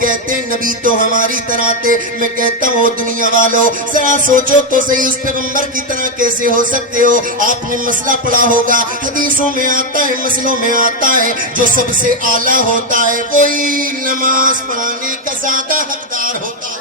کہتے ہیں نبی تو ہماری طرح تھے. میں کہتا ہوں دنیا والوں ذرا سوچو تو صحیح, اس پیغمبر کی طرح کیسے ہو سکتے ہو؟ آپ نے مسئلہ پڑھا ہوگا, حدیثوں میں آتا ہے, مسئلوں میں آتا ہے, جو سب سے اعلیٰ ہوتا ہے وہی نماز پڑھانے کا زیادہ حقدار ہوتا ہے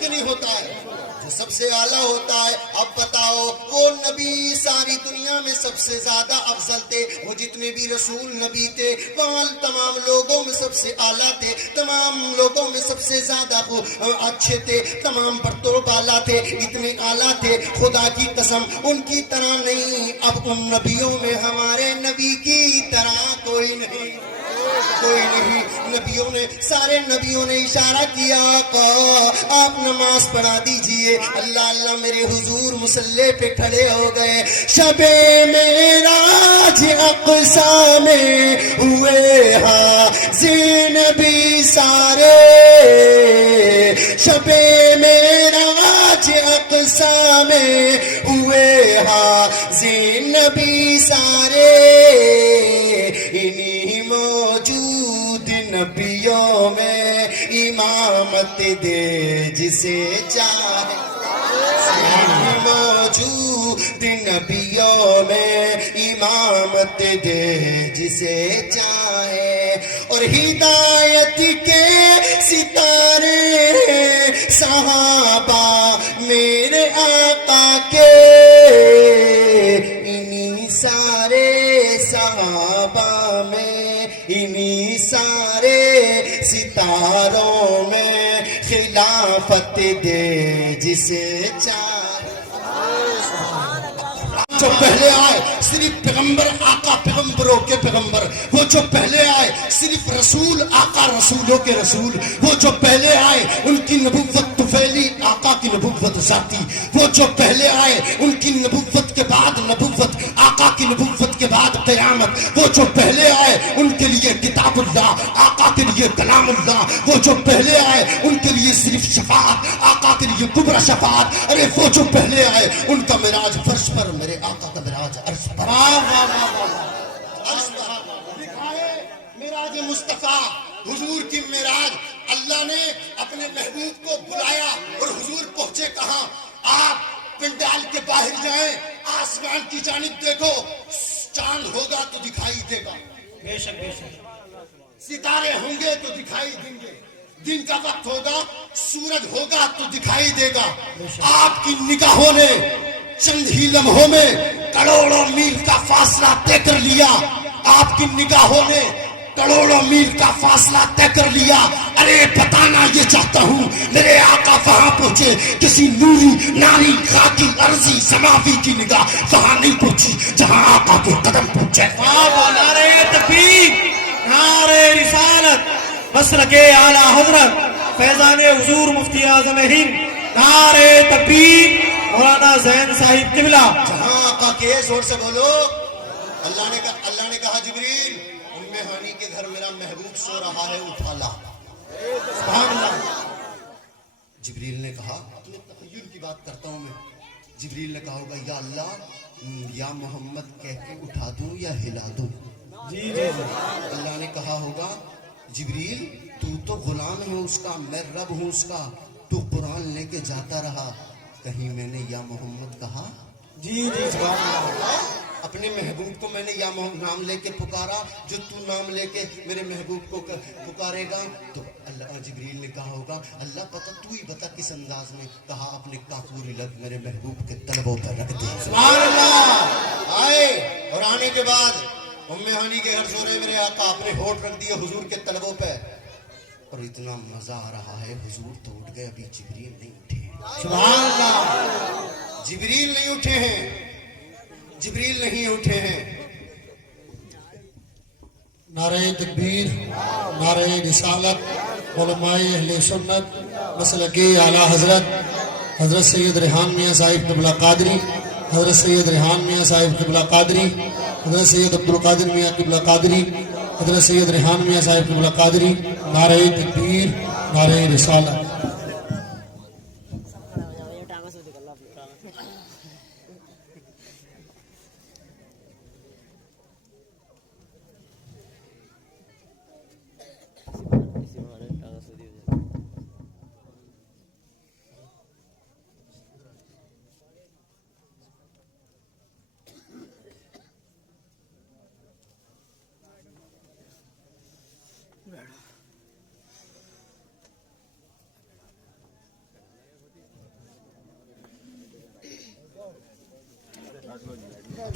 کہ نہیں ہوتا ہے؟ جو سب سے اعلیٰ ہوتا ہے. اب بتاؤ وہ نبی ساری دنیا میں سب سے زیادہ افضل تھے, وہ جتنے بھی رسول نبی تھے وہ تمام لوگوں میں سب سے اعلیٰ تھے, تمام لوگوں میں سب سے زیادہ وہ اچھے تھے, تمام پر تو بالا تھے, اتنے اعلیٰ تھے, خدا کی قسم ان کی طرح نہیں. اب ان نبیوں میں ہمارے نبی کی طرح کوئی نہیں, کوئی نہیں. نبیوں نے, سارے نبیوں نے اشارہ کیا آقا آپ نماز پڑھا دیجئے. اللہ اللہ میرے حضور مصلی پہ کھڑے ہو گئے. شب معراج اقصی میں ہوئے حاضر نبی سارے, شب معراج اقصی میں ہوئے حاضر نبی سارے, انہی موجود نبیوں میں امامت دے جسے چاہے, موجود نبیوں میں امامت دے جسے چاہے. اور ہدایت کے ستارے صحابہ میرے آقا کے, انہی سارے صحابہ میں, انہی سارے ستاروں میں خلافت دے جسے چاہے. جو پہلے آئے صرف پیغمبر آقا پیغمبروں کے پیغمبر, وہ جو پہلے آئے صرف رسول آقا رسولوں کے رسول, وہ جو پہلے آئے ان کی نبوت طفیلی آقا کی نبوت ذاتی, وہ جو پہلے آئے ان کی نبوت کے بعد نبوت آقا کی نبوت کے بعد قیامت, وہ جو پہلے آئے ان کے لیے کتاب اللہ آقا کے لیے کلام اللہ, وہ جو پہلے آئے ان کے لیے صرف شفاعت آقا کے لیے کبرا شفاعت. ارے وہ جو پہلے آئے ان کا معراج فرش پر, میرے آقا کا معراج عرش پر, عرش پر دکھائے. معراج مصطفیٰ حضور کی معراج, اللہ نے اپنے محبوب کو بلایا اور حضور پہنچے کہاں؟ آپ پنڈال کے باہر جائیں, آسمان کی جانب دیکھو, چاند ہوگا تو دکھائی دے گا, بے شک بے شک, ستارے ہوں گے تو دکھائی دیں گے, دن کا وقت ہوگا سورج ہوگا تو دکھائی دے گا. آپ کی نگاہوں نے چند ہی لمحوں میں کروڑوں میل کا فاصلہ طے کر لیا, آپ کی نگاہوں نے کروڑوں میل کا فاصلہ طے کر لیا. ارے بتانا یہ چاہتا ہوں میرے آقا وہاں پہنچے, کسی نوری ناری خاکی ارضی سماوی کی نگاہ وہاں نہیں پہنچی جہاں آقا کے قدم پہنچے. نعرہ تکبیر, نعرہ رسالت, مسلک اعلی حضرت فیضان حضور مفتی اعظم ہند, نعرہ تکبیر مولانا زین صاحب قبلہ. جہاں آقا کے زور سے بولو. اللہ نے کہا جبریل ام ہانی کے گھر میرا محبوب سو رہا ہے, اٹھا لا. سبحان اللہ. جبریل نے کہا, اپنے تخیل کی بات کرتا ہوں میں, جبریل نے کہا ہوگا یا اللہ یا محمد کہہ کے اٹھا دوں یا ہلا دوں؟ جی جی جی. اللہ نے کہا ہوگا جبریل تو غلام ہے اس کا, میں رب ہوں اس کا, تو قرآن لے کے جاتا رہا, کہیں میں نے یا محمد کہا؟ جی جی سبحان اللہ. اپنے محبوب کو میں نے یا نام لے کے پکارا, جو تو نام لے کے میرے محبوب کو پکارے گا تو اللہ. جبریل نے کہا ہوگا اللہ پتہ تو ہی بتا کس انداز میں. کہا اپنے کافوری لب میرے محبوب کے طلبوں پر رکھ دے. سبحان اللہ. آئے اور آنے کے بعد ام ہانی کے گھر سو رہے میرے آقا, اپنے ہونٹ رکھ دیے حضور کے طلبوں پہ, اور اتنا مزہ آ رہا ہے حضور تو اٹھ گئے, ابھی جبریل نہیں اٹھے. سبحان اللہ. جبریل نہیں اٹھے ہیں, جبریل نہیں اٹھے ہیں. نعرہ تکبیر, نعرہ رسالت, علماء اہل سنت مسلک اعلی حضرت حضرت سید ریحان میاں صاحب قبلہ قادری, حضرت سید ریحان میاں صاحب قبلہ قادری, حضرت سید عبدالقادر میاں قبلہ قادری, حضرت سید ریحان میاں صاحب قبلہ قادری. نعرہ تکبیر, نعرہ رسالت.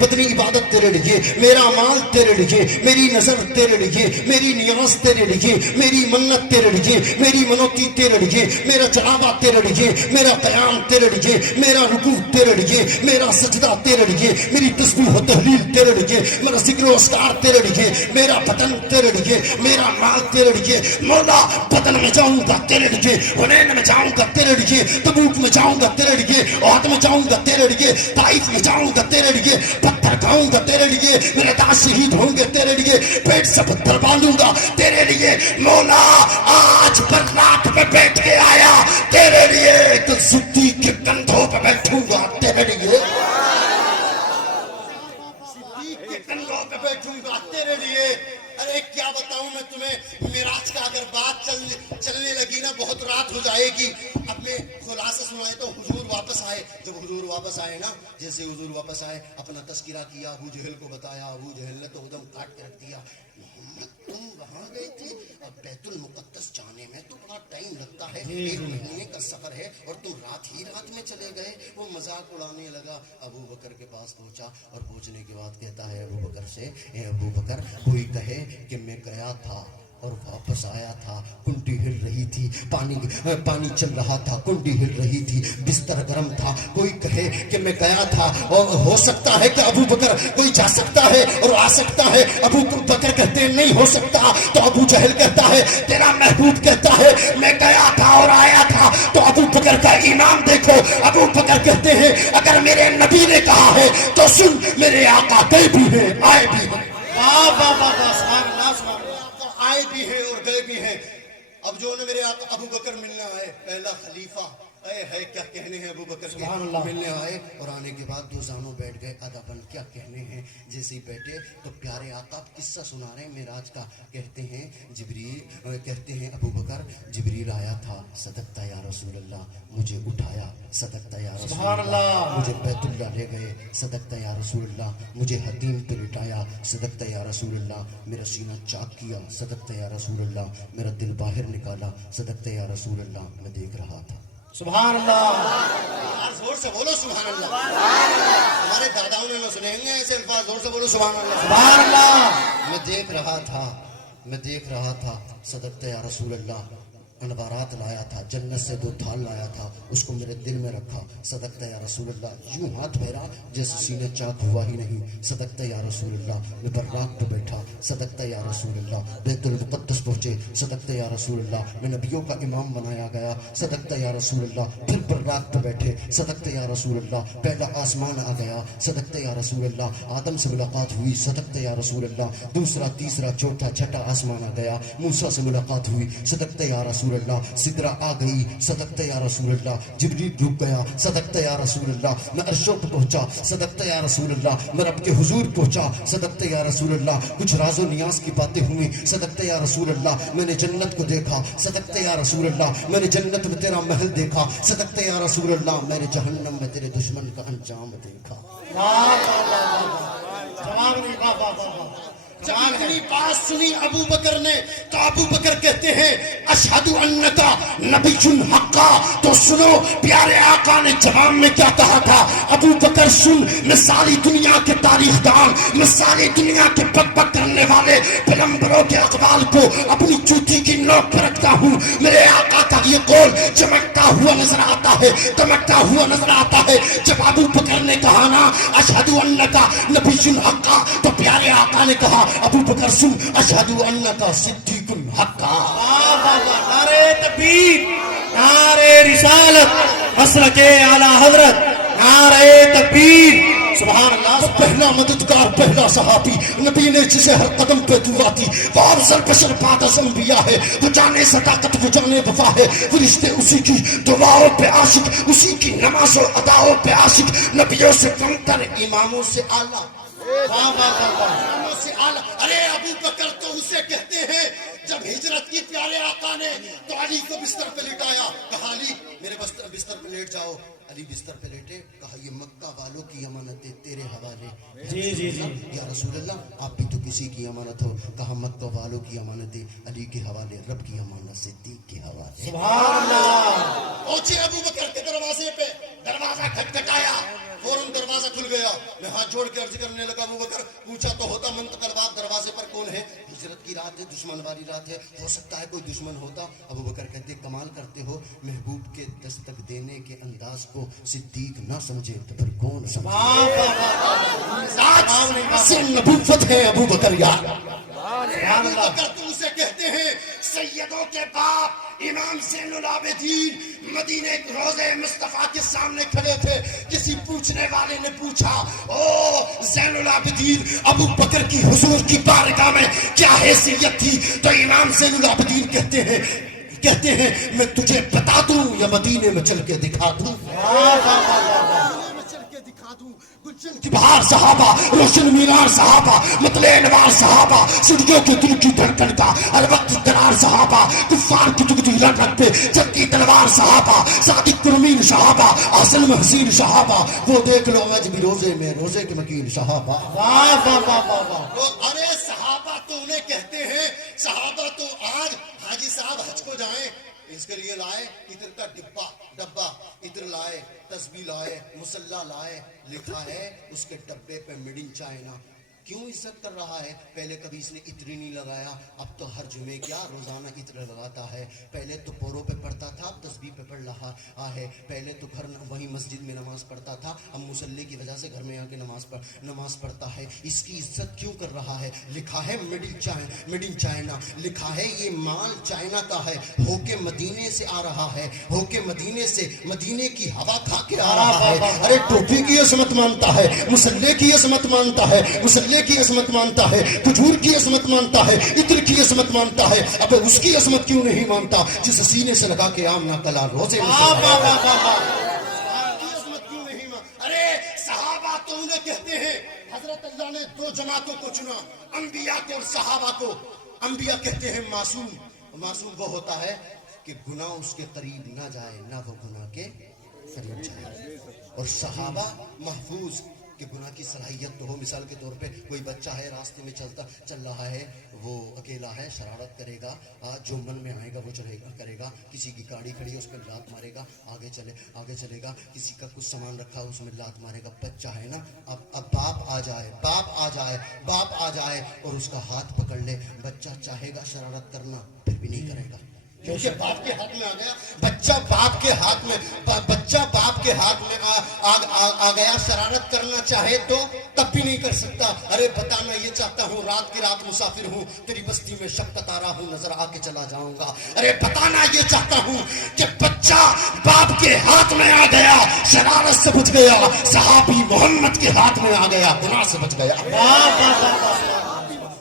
بدنی عبادت تیرے لیے, میرا مال تیرے لیے, میری نظر تیرے لیے, میری نیاز تیرے لیے, میری منت تیرے لیے, میری منوتی تیرے لیے, میرا چڑھاوا تیرے لیے, میرا قیام تیرے لیے, میرا رکوع تیرے لیے, میرا سجدہ تیرے لیے, میری تسبیح و تحلیل تیرے لیے, میرا ذکر و اذکار تیرے لیے, میرا بدن تیرے لیے, میرا مال تیرے لیے. مولا بدن میں جاؤں گا تیرے لیے, حنین میں جاؤں گا تیرے لیے, تبوک میں جاؤں گا تیرے لیے, احد میں جاؤں گا تیرے لیے, طائف میں جاؤں گا تیرے لیے, پتھر کھاؤں گا تیرے لیے, میرے دانت شہید ہوں گے تیرے لیے, پیٹ سے پتھر باندھوں گا تیرے لیے. مولا آج برات پہ بیٹھ کے آیا تیرے لیے, کل صدیق کے کندھوں پہ بیٹھوں گا تیرے لیے, صدیق کے کندھوں پہ بیٹھوں گا تیرے لیے. ارے کیا بتاؤں میں تمہیں, معراج کا اگر بات چلنے لگی نا بہت رات ہو جائے گی. اب میں خلاصہ سنائے تو حضور واپس آئے. جب حضور واپس آئے نا, جیسے حضور واپس آئے اپنا تذکرہ کیا, ابو جہل کو بتایا. ابو جہل نے تو ادم کاٹ کے رکھ دیا. محمد تم وہاں گئے تھے, اب بیت المقدس جانے میں تو بڑا ٹائم لگتا ہے, 1 مہینے کا سفر ہے اور تم رات میں چلے گئے. وہ مذاق اڑانے لگا. ابو بکر کے پاس پہنچا اور پہنچنے کے بعد کہتا ہے ابو بکر سے, اے ابو بکر کوئی کہے کہ میں گیا تھا اور واپس آیا تھا, کنڈی ہل رہی تھی, پانی چل رہا تھا, کنڈی ہل رہی تھی, بستر گرم تھا. کوئی کہے کہ میں گیا تھا, اور ہو سکتا ہے کہ ابو بکر کوئی جا سکتا ہے اور آ سکتا ہے. ابو بکر کہتے ہیں نہیں ہو سکتا. تو ابو جہل کہتا ہے تیرا محبوب کہتا ہے میں گیا تھا اور آیا تھا. تو ابو بکر کا ایمان دیکھو. ابو بکر کہتے ہیں اگر میرے نبی نے کہا ہے تو سن, میرے آقا گئے بھی ہیں آئے بھی ہیں. واہ واہ واہ واہ, سبحان اللہ سبحان اللہ. آئے بھی ہیں اور گئے بھی ہیں. اب جو میرے آقا ابو بکر ملنے آئے, پہلا خلیفہ, اے ہے کیا کہنے ہیں ابو بکر کے, ملنے آئے اور آنے کے بعد دو زانوں بیٹھ گئے. ادبن کیا کہنے ہیں. جیسے ہی بیٹھے تو پیارے آقا قصہ سنا رہے ہیں معراج کا. کہتے ہیں جبریل, کہتے ہیں ابو بکر جبریل آیا تھا, صدقتا یا رسول اللہ, مجھے اٹھایا, صدقتا یا رسول اللہ, مجھے بیت اللہ لے گئے, صدقتا یا رسول اللہ, مجھے حتیم پہ لٹایا, صدقتا یا رسول اللہ, میرا سینہ چاک کیا, صدقتا یا رسول اللہ, میرا دل باہر نکالا, صدقتا یا رسول اللہ, میں دیکھ رہا تھا. سبحان اللہ. زور سے بولو سبحان اللہ. ہمارے داداؤں نے نہ سنے ہیں ایسے الفاظ, زور سے بولو سبحان اللہ. سبحان اللہ. میں دیکھ رہا تھا, صدقتا یا رسول اللہ, انوارات لایا تھا, جنت سے 2 تھال لایا تھا, اس کو میرے دل میں رکھا, صدقتا یا رسول اللہ, یوں ہاتھ پھیرا جیسے سینے چاک ہوا ہی نہیں, صدقتا یا رسول اللہ. میں براق پہ بیٹھا, صدقتا یا رسول اللہ, بیت المقدس پہنچے, صدقتا یا رسول اللہ, میں نبیوں کا امام بنایا گیا, صدقتا یا رسول اللہ. پھر براق پہ بیٹھے, صدقتا یا رسول اللہ, پہلا آسمان آ گیا, صدقتا یا رسول اللہ, آدم سے ملاقات ہوئی, صدقتا یا رسول اللہ, دوسرا تیسرا چوتھا چھٹا آسمان آ گیا, موسیٰ سے ملاقات ہوئی, صدقتا یا رسول اللہ, سدرہ آ گئی, صدقتا یا رسول اللہ, جبریل رک گیا, صدقتا یا رسول اللہ, میں عرشوں پہ پہنچا, صدقتا یا رسول اللہ, میں رب کے حضور پہنچا, صدقتا یا رسول اللہ, کچھ راز و نیاز کی باتیں ہوئی, صدقتا یا رسول اللہ, میں نے جنت کو دیکھا, صدقتا یا رسول اللہ, میں نے جنت میں تیرا محل دیکھا, صدقتا یا رسول اللہ, میں نے جہنم میں تیرے دشمن کا انجام دیکھا. جب اتنی بات سنی ابو بکر نے تو ابو بکر کہتے ہیں اشہد انکا نبی حقا. تو سنو پیارے آقا نے جواب میں کیا کہا تھا. ابو بکر سن, میں ساری دنیا کے تاریخ دان, میں ساری دنیا کے بک بک کرنے والے پیغمبروں کے اقوال کو اپنی چوٹی کی نوک پر رکھتا ہوں. میرے آقا کا یہ قول چمکتا ہوا نظر آتا ہے, دمکتا ہوا نظر آتا ہے. جب ابو بکر نے کہا نا اشہد انکا نبی حقا, تو پیارے آقا نے کہا ابو بکر سن, اشہد انکا صدیق حقا. نعرے تکبیر, نعرے رسالت, مسلک اعلی حضرت, نعرے تکبیر. سبحان اللہ. وہ پہلا مددگار, پہلا صحابی, نبی نے جسے ہر قدم پہ دعا دی, وہ افضل بشر بعد از انبیاء ہے, وہ جانے صداقت, وہ جانے وفا ہے, فرشتے اسی کی دعاؤں پہ عاشق, اسی کی نماز و اداؤں پہ عاشق, نبیوں سے کمتر, اماموں سے اعلیٰ. اماموں سے اعلیٰ. ارے ابو بکر تو اسے کہتے ہیں جب ہجرت کی پیارے آقا نے تو علی کو بستر پہ لٹایا, کہا علی میرے بستر پہ لیٹ جاؤ. علی بستر پہ لیٹے, کہا یہ مکہ والوں کی امانتیں تیرے حوالے. جی جی جی. یا رسول اللہ آپ بھی تو کسی کی امانت ہو. کہا مکہ والوں کی امانتیں علی کے حوالے, رب کی امانت صدیق کے حوالے. سبحان اللہ. پہنچے ابو بکر کے دروازے پہ, دروازہ کھٹکھٹایا, فوراً دروازہ کھل گیا. میں ہاتھ جوڑ کے عرض کرنے لگا ابو بکر پوچھا تو ہوتا منتقل باب دروازے پر کون ہے؟ ہجرت کی رات ہے، دشمن والی رات ہے، ہو سکتا ہے کوئی دشمن ہوتا۔ ابو بکر کہتے کمال کرتے ہو، محبوب کے دستک دینے کے انداز کو صدیق نہ سمجھے تو پھر کون سمجھے؟ آج سے نبوت ہے ابو بکر یار۔ ابو بکر تو اسے کہتے ہیں سیدوں کے باپ امام زین العابدین، مدینے روضے مصطفیٰ کے سامنے کھڑے تھے، کسی پوچھنے والے نے پوچھا او زین العابدین ابو بکر کی حضور کی بارگاہ میں کیا حیثیت تھی؟ تو امام زین العابدین کہتے ہیں میں تجھے بتا دوں یا مدینے میں چل کے دکھا دوں؟ گلشن کی بہار صحابہ، روشن مینار صحابہ، مطلع انوار صحابہ، سڑیوں کے دل کی دھڑکن کا ہر وقت درار صحابہ، کفار کی جگدی رنگ پہ جلتی تلوار صحابہ، صادق کرمین صحابہ، حسن حسین صحابہ، وہ دیکھ لو آج بھی روزے میں روزے کے مکین صحابہ۔ ارے صحابہ تو انہیں کہتے ہیں، صحابہ تو آج حاجی صاحب حج کو جائیں اس کے لیے لائے عطر کا ڈبہ عطر لائے، تسبیح لائے، مصلی لائے، لکھا ہے اس کے ڈبے پہ میڈ ان چائنا۔ کیوں عزت کر رہا ہے؟ پہلے کبھی اس نے عطر نہیں لگایا، اب تو ہر جمعے کیا روزانہ عطر لگاتا ہے۔ پہلے تو پوروں پہ پڑھتا تھا، اب تسبیح پہ پڑھ رہا ہے۔ پہلے تو گھر وہیں مسجد میں نماز پڑھتا تھا، اب مصلی کی وجہ سے گھر میں آ کے نماز پڑھتا ہے۔ اس کی عزت کیوں کر رہا ہے؟ لکھا ہے میڈ ان چائنا، لکھا ہے یہ مال چائنا کا ہے، ہو کے مدینے سے آ رہا ہے، ہو کے مدینے سے مدینے کی ہوا کھا کے آ رہا ہے۔ ارے ٹوپی کی عظمت مانتا ہے، مصلی کی عظمت مانتا ہے، مصلی کی عظمت مانتا ہے، کھجور کی عظمت مانتا ہے، عطر کی عظمت مانتا ہے، اب اس کی عظمت کیوں نہیں مانتا جس سینے سے لگا کے آمنا کلا روزے میں ارے صحابہ تو انہیں کہتے ہیں حضرت اللہ نے دو جماعتوں کو چنا، انبیاء کو اور صحابہ کو۔ انبیاء کہتے ہیں معصوم وہ ہوتا ہے کہ گناہ اس کے قریب نہ جائے، نہ وہ گناہ کے قریب جائے، اور صحابہ محفوظ کہ گناہ کی صلاحیت تو ہو۔ مثال کے طور پہ کوئی بچہ ہے راستے میں چل رہا ہے، وہ اکیلا ہے، شرارت کرے گا، جو من میں آئے گا وہ کرے گا، کسی کی گاڑی کھڑی ہے اس پہ لات مارے گا، آگے چلے گا، کسی کا کچھ سامان رکھا ہے اس میں لات مارے گا۔ بچہ ہے نا، اب باپ آ جائے اور اس کا ہاتھ پکڑ لے، بچہ چاہے گا شرارت کرنا پھر بھی نہیں کرے گا، کیونکہ باپ کے ہاتھ میں آ گیا۔ بچہ باپ کے ہاتھ میں آ گیا، شرارت کرنا چاہے تو تب بھی نہیں کر سکتا۔ ارے بتانا یہ چاہتا ہوں رات کی رات مسافر ہوں، تیری بستی میں شب ستارہ ہوں، نظر آ کے چلا جاؤں گا۔ ارے بتانا یہ چاہتا ہوں کہ بچہ باپ کے ہاتھ میں آ گیا، شرارت سے بچ گیا، صحابی محمد کے ہاتھ میں آ گیا، گناہ سے بچ گیا۔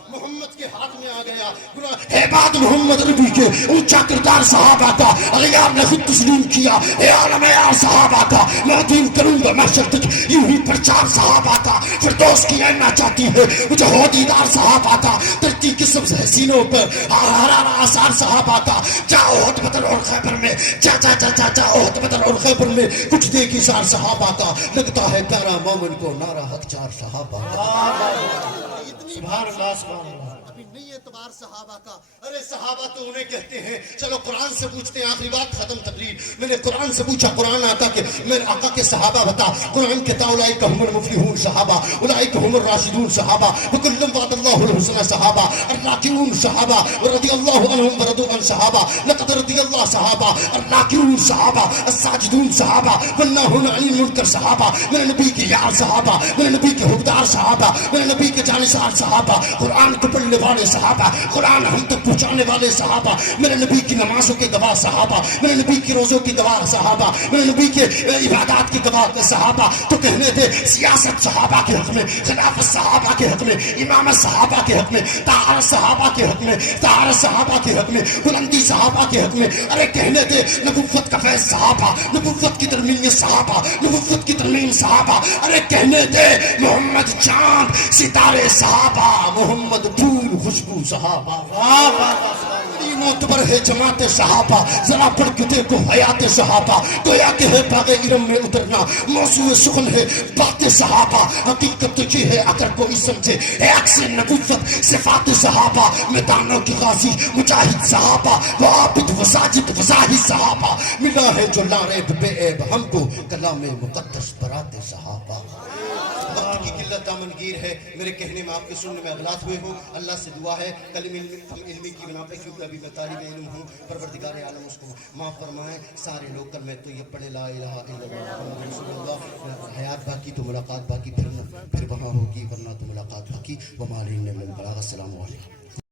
محمد کے ہاتھ میں آ گیا گناہ۔ عباد محمد نبی کے اونچا کردار صحابہ کا اغیار نے خود تسلیم کیا، اے عالم یار صحابہ کا میں دین کروں گا محشر تک، یوں ہی پرچار صحابہ کا، فردوس کی اینا چاہتی ہے مجھے ہو دیدار صحابہ کا، ترتی کی سبز حسینوں پر ہرارا آثار صحابہ کا، جا احد بدر اور خیبر میں، جا احد بدر اور خیبر میں کچھ دیکھی سار صحابہ کا، لگتا ہے پیارا مومن کو نعرہ حق چار صحابہ کا۔ سبحان اللہ سبحان اللہ۔ ابھی نہیں اعتبار صحابہ کا۔ ارے صحابہ تو انہیں کہتے ہیں، چلو قرآن سے پوچھتے ہیں، آخری بات ختم تقریر۔ میں نے قرآن سے پوچھا، قرآن آقا کے میرے آقا کے صحابہ بتا، قرآن کہتا اولئک هم المفلحون صحابہ، اولئک هم الراشدون صحابہ، وکلا وعد اللہ الحسنى صحابہ، الراکعون صحابہ، ورضی اللہ عنہم ورضوا عن صحابہ، لقد رضی اللہ صحابہ، الراکعون صحابہ، الساجدون صحابہ، والناہون عن المنکر صحابہ، میرے نبی کے یار صحابہ، میرے نبی کے حقدار صحابہ، میرے نبی کے جانثار صحابہ، قرآن کو پڑھنے والے صحابہ، قرآن ہم تک پہنچانے والے صحابہ، میرے نبی کی نمازوں کے گواہ صحابہ، میرے نبی کی روزوں کی گواہ صحابہ، میرے نبی کے عبادات کی گواہ صحابہ۔ تو کہنے دے سیاست صحابہ کے حق میں، خلافت صحابہ کے حق میں، امامت صحابہ کے حق میں، طہارت صحابہ کے حق میں، طہارت صحابہ کے حق میں، بلندی صحابہ کے حق میں۔ ارے کہنے دے نبوت کا فیض صحابہ، نبوت کی ترمیم صحابہ، نبوت کی ترمیم صحابہ۔ ارے کہنے دے محمد چاند ستارے صحابہ، محمد پھول خوشبو صحابہ۔ معتبر ہے جماعت صحابہ، ذرا پڑھ کے دیکھو حیات صحابہ، گویا کہ ہے باغ ارم میں اترنا، موضوع سخن ہے بات صحابہ، حقیقت یہ ہے اگر کوئی سمجھے، ہے عکس نبوت صفات صحابہ، میدانوں کی غازی مجاہد صحابہ، وہ عابد و ساجد و زاہد صحابہ، ملا ہے جو لا ریب بے عیب ہم کو کلام مقدس برات صحابہ۔ کی قلت دامنگیر ہے، میرے کہنے میں آپ کے سننے میں اغلاط ہوئے ہوں. اللہ سے دعا ہے کم علمی کی بنا پہ، کیونکہ ابھی میں طالب علم ہوں، پروردگار عالم اس کو معاف فرمائے. سارے لوگ کر میں تو یہ پڑھے لا الہ الا اللہ محمد رسول اللہ. حیات باقی تو ملاقات باقی، پھر وہاں ہوگی، ورنہ تو ملاقات باقی. وما علینا الا البلاغ. السلام علیکم.